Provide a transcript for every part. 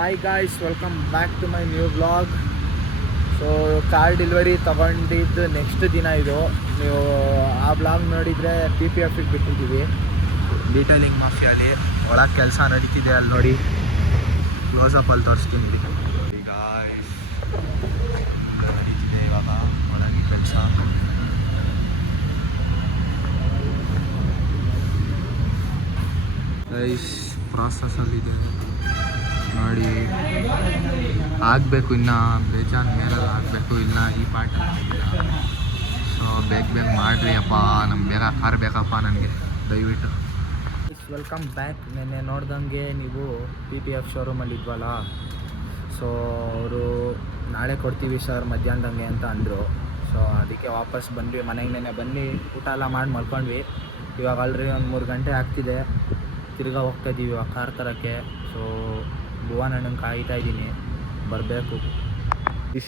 Hi guys, welcome back to my new blog. So car delivery ತೊಗೊಂಡಿದ್ದು next ದಿನ ಇದು. ನೀವು ಆ ಬ್ಲಾಗ್ ನೋಡಿದರೆ PPFಗೆ ಬಿಟ್ಟಿದ್ದೀವಿ, ಡೀಟೇಲಿಂಗ್ ಮಾಫಿಯಲ್ಲಿ. ಒಳಗೆ ಕೆಲಸ ನಡೀತಿದೆ, ಅಲ್ಲಿ ನೋಡಿ, ಕ್ಲೋಸಪ್ಪಲ್ಲಿ ತೋರಿಸ್ತೀನಿ. ಈಗ ನಡೀತಿದೆ ಇವಾಗ ಒಳಗೆ ಕೆಲಸ. ಪ್ರಾಸೆಸಲ್ಲಿದೆ ನೋಡಿ, ಆಗಬೇಕು, ಇನ್ನು ಬೇಜಾನ್ ಮೇಲೆಲ್ಲ ಆಗಬೇಕು, ಇಲ್ಲ ಈ ಪಾರ್ಟ್ ಆಗಿಲ್ಲ. ಸೊ ಬೇಗ ಮಾಡಿರಿ ಅಪ್ಪ, ನಮ್ಗೆ ಬೇಗ ಕಾರ್ ಬೇಕಪ್ಪ ನನಗೆ, ದಯವಿಟ್ಟು. Welcome back. ನೆನ್ನೆ ನೋಡ್ದಂಗೆ ನೀವು PPF ಶೋರೂಮಲ್ಲಿ ಇದ್ವಲ್ಲ, ಸೊ ಅವರು ನಾಳೆ ಕೊಡ್ತೀವಿ ಸರ್ ಮಧ್ಯಾಹ್ನದಂಗೆ ಅಂತ ಅಂದರು. ಸೊ ಅದಕ್ಕೆ ವಾಪಸ್ ಬಂದ್ವಿ ಮನೆಗೆ. ನೆನ್ನೆ ಬನ್ನಿ ಊಟ ಎಲ್ಲ ಮಾಡಿ ಮಲ್ಕೊಂಡ್ವಿ. ಇವಾಗ ಆಲ್ರೆಡಿ ಒಂದು 3 ಗಂಟೆ ಆಗ್ತಿದೆ. ತಿರ್ಗಾ ಹೋಗ್ತಾಯಿದ್ದೀವಿ ಇವಾಗ ಕಾರ್ ತರೋಕ್ಕೆ. ಸೊ ಭುವನ್ ಅಣ್ಣನ ಕಾಯ್ತಾ ಇದ್ದೀನಿ, ಬರಬೇಕು.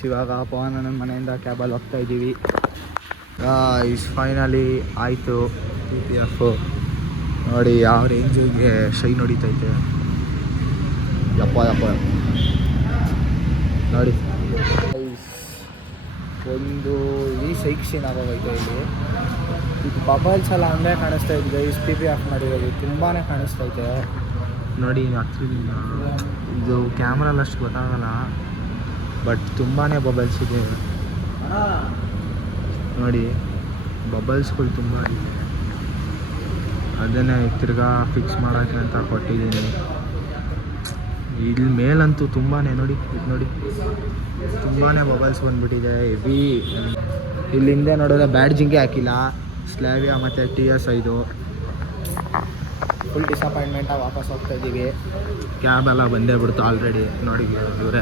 ಇವಾಗ ಪವನ್ ಅಣ್ಣನ ಮನೆಯಿಂದ ಕ್ಯಾಬಲ್ಲಿ ಹೋಗ್ತಾಯಿದ್ದೀವಿ. ಫೈನಲಿ ಆಯಿತು PPF. ನೋಡಿ ಯಾವ ರೇಂಜಿಗೆ ಶೈನ್ ಹೊಡಿತೈತೆ, ಯಪ್ಪ ನೋಡಿ. ಒಂದು ಈ ಸೈಕ್ಸಿನ್ ಆಗೋಗೈತೆ ಇಲ್ಲಿ. ಇದು ಬಬಲ್ಸ್ ಎಲ್ಲ ಹಂಗೆ ಕಾಣಿಸ್ತಾ ಇದೆ. PPF ಮಾಡಿರೋದು ತುಂಬಾ ಕಾಣಿಸ್ತೈತೆ ನೋಡಿ ಹತ್ರದಿಂದ. ಇದು ಕ್ಯಾಮ್ರಲ್ಲಿ ಅಷ್ಟು ಗೊತ್ತಾಗಲ್ಲ, ಬಟ್ ತುಂಬಾ ಬಬಲ್ಸ್ ಇದೆ ನೋಡಿ. ಬಬಲ್ಸ್ಗಳು ತುಂಬ ಇದೆ, ಅದನ್ನೇ ತಿರ್ಗಾ ಫಿಕ್ಸ್ ಮಾಡೋಕ್ಕೆ ಅಂತ ಕೊಟ್ಟಿದ್ದೀನಿ. ಇಲ್ಲಿ ಮೇಲಂತೂ ತುಂಬಾ ನೋಡಿ, ಇದು ನೋಡಿ ತುಂಬಾ ಬಬಲ್ಸ್ ಬಂದುಬಿಟ್ಟಿದೆ, ಹೆವಿ. ಇಲ್ಲಿಂದೆ ನೋಡಿದ್ರೆ ಬ್ಯಾಡ್ಜಿಂಗೇ ಹಾಕಿಲ್ಲ, ಸ್ಲಾವಿಯಾ ಮತ್ತು TS5. ಫುಲ್ ಡಿಸಪಾಯಿಂಟ್ಮೆಂಟಾಗಿ ವಾಪಸ್ ಹೋಗ್ತಾಯಿದ್ದೀವಿ. ಕ್ಯಾಬ್ ಎಲ್ಲ ಬಂದೇ ಬಿಡ್ತು ಆಲ್ರೆಡಿ ನೋಡಿ. ಇವರೇ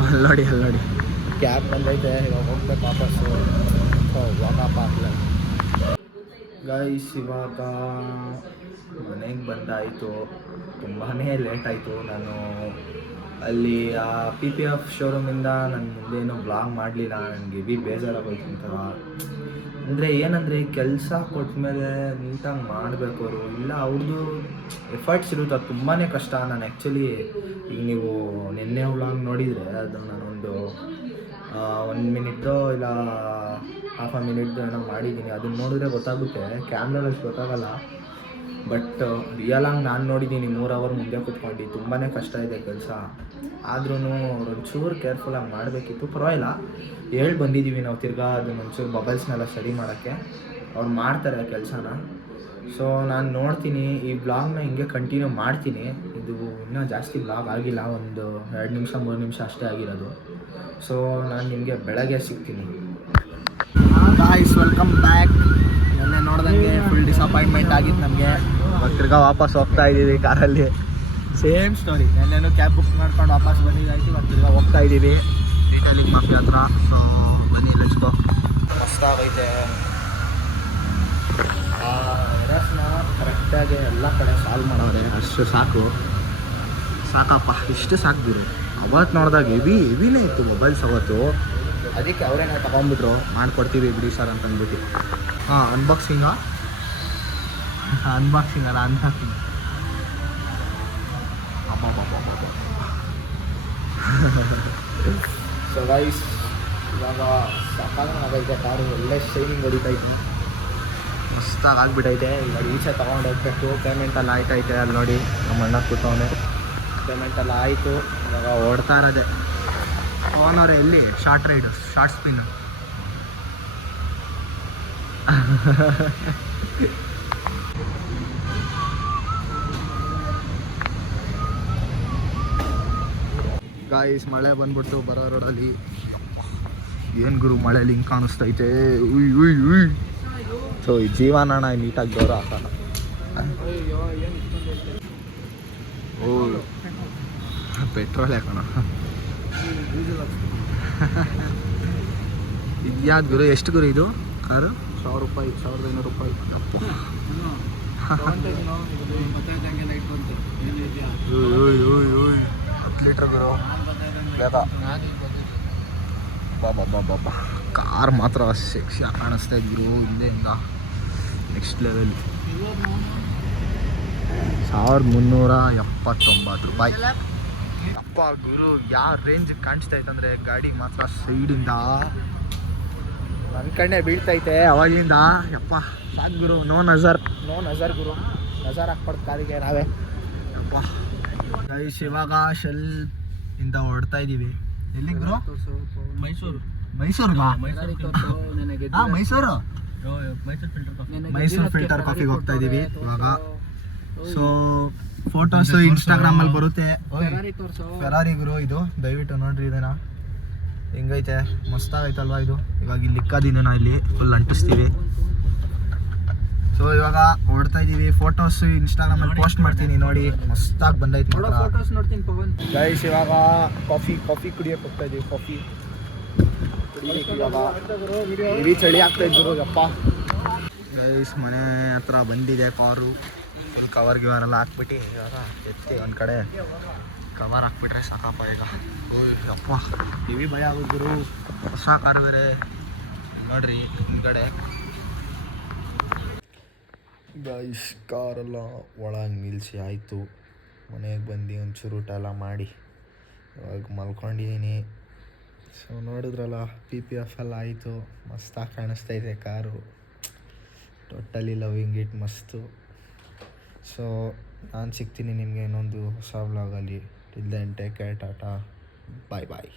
ಅಲ್ಲಿ ನೋಡಿ ಕ್ಯಾಬ್ ಬಂದೈತೆ, ಇವಾಗ ಹೋಗ್ಬೇಕು ವಾಪಸ್ಸು. ವಾಕಪ್ಪ ಆಗಲ್ಲ ಗೈಸ್. ಇವಾಗ ಮನೆಗೆ ಬಂದಾಯಿತು, ತುಂಬಾ ಲೇಟ್ ಆಯಿತು. ನಾನು ಅಲ್ಲಿ ಆ PPF ಶೋರೂಮಿಂದ ನಾನು ಮುಂದೇನು ಬ್ಲಾಗ್ ಮಾಡಲಿಲ್ಲ. ನನಗೆ ಹೆವಿ ಬೇಜಾರಾಗೋಯ್ತು ಒಂಥರ. ಅಂದರೆ ಏನಂದರೆ ಕೆಲಸ ಕೊಟ್ಟಮೇಲೆ ನೀಟಾಗಿ ಮಾಡಬೇಕು ಅವರು, ಇಲ್ಲ ಅವ್ರದ್ದು ಎಫರ್ಟ್ಸ್ ಇರುತ್ತೆ, ಅದು ತುಂಬಾ ಕಷ್ಟ. ನಾನು ಆ್ಯಕ್ಚುಲಿ ಈಗ ನೀವು ನಿನ್ನೆ ವ್ಲಾಗ್ ನೋಡಿದರೆ, ಅದು ನಾನೊಂದು 1 ಮಿನಿಟೋ ಇಲ್ಲ ಹಾಫ್ ಅ ಮಿನಿಟ್ದು ಏನೋ ಮಾಡಿದ್ದೀನಿ. ಅದನ್ನು ನೋಡಿದ್ರೆ ಗೊತ್ತಾಗುತ್ತೆ, ಕ್ಯಾಮ್ರಲ್ಲಿ ಅಷ್ಟು ಗೊತ್ತಾಗಲ್ಲ. ಬಟ್ ರಿಯಲಾಗಿ ನಾನು ನೋಡಿದ್ದೀನಿ 3 ಅವರ್ ಮುಂದೆ ಕೂತ್ಕೊಂಡು. ತುಂಬಾ ಕಷ್ಟ ಇದೆ ಕೆಲಸ. ಆದ್ರೂ ಒಂಚೂರು ಕೇರ್ಫುಲ್ಲಾಗಿ ಮಾಡಬೇಕಿತ್ತು. ಪರವಾಗಿಲ್ಲ, ಬಂದಿದ್ದೀವಿ ನಾವು ತಿರ್ಗಾ ಅದನ್ನ ಒಂಚೂರು ಬಬಲ್ಸ್ನೆಲ್ಲ ಸ್ಟಡಿ ಮಾಡೋಕ್ಕೆ. ಅವ್ರು ಮಾಡ್ತಾರೆ ಆ ಕೆಲಸನ. ಸೊ ನಾನು ನೋಡ್ತೀನಿ, ಈ ಬ್ಲಾಗ್ನ ಹಿಂಗೆ ಕಂಟಿನ್ಯೂ ಮಾಡ್ತೀನಿ. ಇದು ಇನ್ನೂ ಜಾಸ್ತಿ ಬ್ಲಾಗ್ ಆಗಿಲ್ಲ, ಒಂದು 2 ನಿಮಿಷ 3 ನಿಮಿಷ ಅಷ್ಟೇ ಆಗಿರೋದು. ಸೊ ನಾನು ನಿಮಗೆ ಬೆಳಗ್ಗೆ ಸಿಗ್ತೀನಿ. Guys, welcome back. ನೆನ್ನೆ ನೋಡ್ದಂಗೆ ಫುಲ್ ಡಿಸಪಾಯಿಂಟ್ಮೆಂಟ್ ಆಗಿತ್ತು ನಮಗೆ. ತಿರ್ಗಾ ವಾಪಸ್ ಹೋಗ್ತಾ ಇದ್ದೀವಿ ಕಾರಲ್ಲಿ. ಸೇಮ್ ಸ್ಟೋರಿ, ನೆನ್ನೆನೂ ಕ್ಯಾಬ್ ಬುಕ್ ಮಾಡ್ಕೊಂಡು ವಾಪಸ್ ಬಂದಿದ್ದಾಯ್ತು. ಇವಾಗ ತಿರ್ಗಾ ಹೋಗ್ತಾ ಇದ್ದೀವಿ ಡೀಟೇಲಿಂಗ್ ಮಾಫಿ ಹತ್ರ. ಸೊ ಬನ್ನಿ, ಲೆಟ್ಸ್ ಗೋ. ಮಸ್ತಾಗೈತೆ. ಆ ಎರಸ್ನ ಕರೆಕ್ಟಾಗಿ ಎಲ್ಲ ಕಡೆ ಸಾಲ್ವ್ ಮಾಡೋರೆ, ಅಷ್ಟು ಸಾಕಪ್ಪ, ಇಷ್ಟು ಸಾಕ್ಬಿರು. ಅವತ್ತು ನೋಡಿದಾಗ ಹೆವಿನೇ ಇತ್ತು ಮೊಬೈಲ್ಸ್ ಅವತ್ತು. ಅದಕ್ಕೆ ಅವರೇನ ತೊಗೊಂಡ್ಬಿಟ್ರು, ಮಾಡಿಕೊಡ್ತೀವಿ ಬಿಡಿ ಸರ್ ಅಂತ ಅಂದ್ಬಿಟ್ಟು. ಅನ್ಬಾಕ್ಸಿಂಗ್ ಅಲ್ಲ, ಅನ್ಬಾಕ್ಸಿಂಗ್. ಸೊ ಗೈಸ್, ಇವಾಗ ಸಾಕಾಗೈತೆ ಕಾರು, ಒಳ್ಳೆ ಶೈನಿಂಗ್ ಹೊಡಿತೈತೆ, ಮಸ್ತಾಗಿ ಆಗಿಬಿಟ್ಟೈತೆ. ಇವಾಗ ಈಚೆ ತೊಗೊಂಡು ಹೋಗ್ಬೇಕು. ಪೇಮೆಂಟೆಲ್ಲ ಆಯ್ತೈತೆ, ಅಲ್ಲಿ ನೋಡಿ ನಮ್ಮ ಅಣ್ಣ ಕೂತವನೆ. ಪೇಮೆಂಟೆಲ್ಲ ಆಯಿತು, ಇವಾಗ ಓಡ್ತಾ ಇರೋದೆ. ಅವನವ್ರೆ ಎಲ್ಲಿ ಶಾರ್ಟ್ ಸ್ಪಿನ್. ಗಾಯ್ಸ್, ಮಳೆ ಬಂದ್ಬಿಡ್ತು ಬರೋ ರೋಡಲ್ಲಿ. ಏನು ಗುರು ಮಳೆಯಲ್ಲಿ ಹಿಂಗೆ ಕಾಣಿಸ್ತೈತೆ. ಉಯ್. ಸೊ ಈ ಜೀವನ ನೀಟಾಗಿ ದೂರ ಹಾಕೋಣ. ಓ ಪೆಟ್ರೋಲ್ ಹಾಕೋಣ. ಇದ್ಯಾವ್ದು ಗುರು? ಎಷ್ಟು ಗುರು ಇದು ಕಾರು? 1000 ರೂಪಾಯಿ, 1500 ರೂಪಾಯಿ. ಅಪ್ಪ 10 ಲೀಟ್ರ್ ಗುರು, ಬೇಗ. ಬಾಬಾ ಕಾರ್ ಮಾತ್ರ ಸೆಕ್ಸಿಯಾಗಿ ಕಾಣಿಸ್ತಾ ಇದ್ರು ಹಿಂದೆಯಿಂದ, ನೆಕ್ಸ್ಟ್ ಲೆವೆಲ್. ₹1379. ಅಪ್ಪ ಗುರು ಯಾವ ರೇಂಜ್ ಕಾಣಿಸ್ತಾ ಐತಂದ್ರೆ ಗಾಡಿ ಮಾತ್ರ ಸೈಡಿಂದ ನನ್ನ ಕಣ್ಣೆ ಬೀಳ್ತೈತೆ ಅವಾಗಿಂದ. ಯಪ್ಪ ಸಾಕು ಗುರು, ನೋ ನಜರ್ ಗುರು, ನಜರ್ ಹಾಕ್ಬಾರ್ದು ಕಾರಿಗೆ ನಾವೇ. ಯಪ್ಪ ಗೈಸ್ ಇವಾಗ ಶೆಲ್ ಇಂದ ಹೊಡ್ತಾ ಇದ್ದೀವಿ. ಎಲ್ಲಿ ಗುರು? ಮೈಸೂರು. ಮೈಸೂರು ಫಿಲ್ಟರ್ ಕಾಫಿಗೆ ಹೋಗ್ತಾ ಇದ್ದೀವಿ ಇವಾಗ. ಸೊ ಫೋಟೋಸ್ ಇನ್ಸ್ಟಾಗ್ರಾಮ್ ಅಲ್ಲಿ ಬರುತ್ತೆ. ಫೆರಾರಿ ಗುರು ಇದು, ದಯವಿಟ್ಟು ನೋಡ್ರಿ ಇದನ್ನ. ಹೆಂಗೈತೆ, ಮಸ್ತಾಗೈತಲ್ವಾ ಇದು. ಇವಾಗ ಇಲ್ಲಿ ಇಕ್ಕಾದಿನ ಇಲ್ಲಿ ಫುಲ್ ಅಂಟಿಸ್ತೀವಿ. ಸೊ ಇವಾಗ ಹೊಡ್ತಾ ಇದೀವಿ. ಫೋಟೋಸ್ ಇನ್ಸ್ಟಾಗ್ರಾಮ್ ಅಲ್ಲಿ ಪೋಸ್ಟ್ ಮಾಡ್ತೀನಿ ನೋಡಿ, ಮಸ್ತಾಗಿ ಬಂದೈತೆ ಗೈಸ್. ಇವಾಗ ಕಾಫಿ ಕುಡಿಯೋಕೆ ಹೋಗ್ತಾ ಇದೀವಿ. ಕಾಫಿ ಕುಡಿಬೇಕು ಇವಾಗ. ಇಡೀ ಚಳಿ ಆಗ್ತಾ ಇದ್ರು ಯಪ್ಪ. ಗೈಸ್ ಮನೆ ಹತ್ರ ಬಂದಿದೆ ಕಾರು. ಇದು ಕವರ್ ಗಿವರೆಲ್ಲ ಹಾಕ್ಬಿಟ್ಟು ಇವಾಗ ಎತ್ತಿ ಒಂದು ಕಡೆ ಕವರ್ ಹಾಕ್ಬಿಟ್ರೆ ಸಾಕಪ್ಪ ಈಗ. ಯಪ್ಪ ಹೆವಿ ಭಯ ಆಗೋದ್ರು, ಹೊಸ ಕಾರು ಬೇರೆ ನೋಡ್ರಿ ಹಿಂದ್ಗಡೆ. ಗೈಸ್ ಕಾರೆಲ್ಲ ಒಳಗೆ ನಿಲ್ಲಿಸಿ ಆಯಿತು. ಮನೆಗೆ ಬಂದು ಒಂಚೂರು ಊಟ ಎಲ್ಲ ಮಾಡಿ ಇವಾಗ ಮಲ್ಕೊಂಡಿದ್ದೀನಿ. ಸೊ ನೋಡಿದ್ರಲ್ಲ, PPF ಎಲ್ಲ ಆಯಿತು. ಮಸ್ತಾಗಿ ಕಾಣಿಸ್ತೈತೆ ಕಾರು. ಟೋಟಲಿ ಲವಿಂಗ್ ಇಟ್, ಮಸ್ತು. ಸೊ ನಾನು ಸಿಗ್ತೀನಿ ನಿಮಗೆ ಇನ್ನೊಂದು ಹೊಸ ವ್ಲಾಗಲ್ಲಿ. Till then take care, tata, ಬಾಯ್.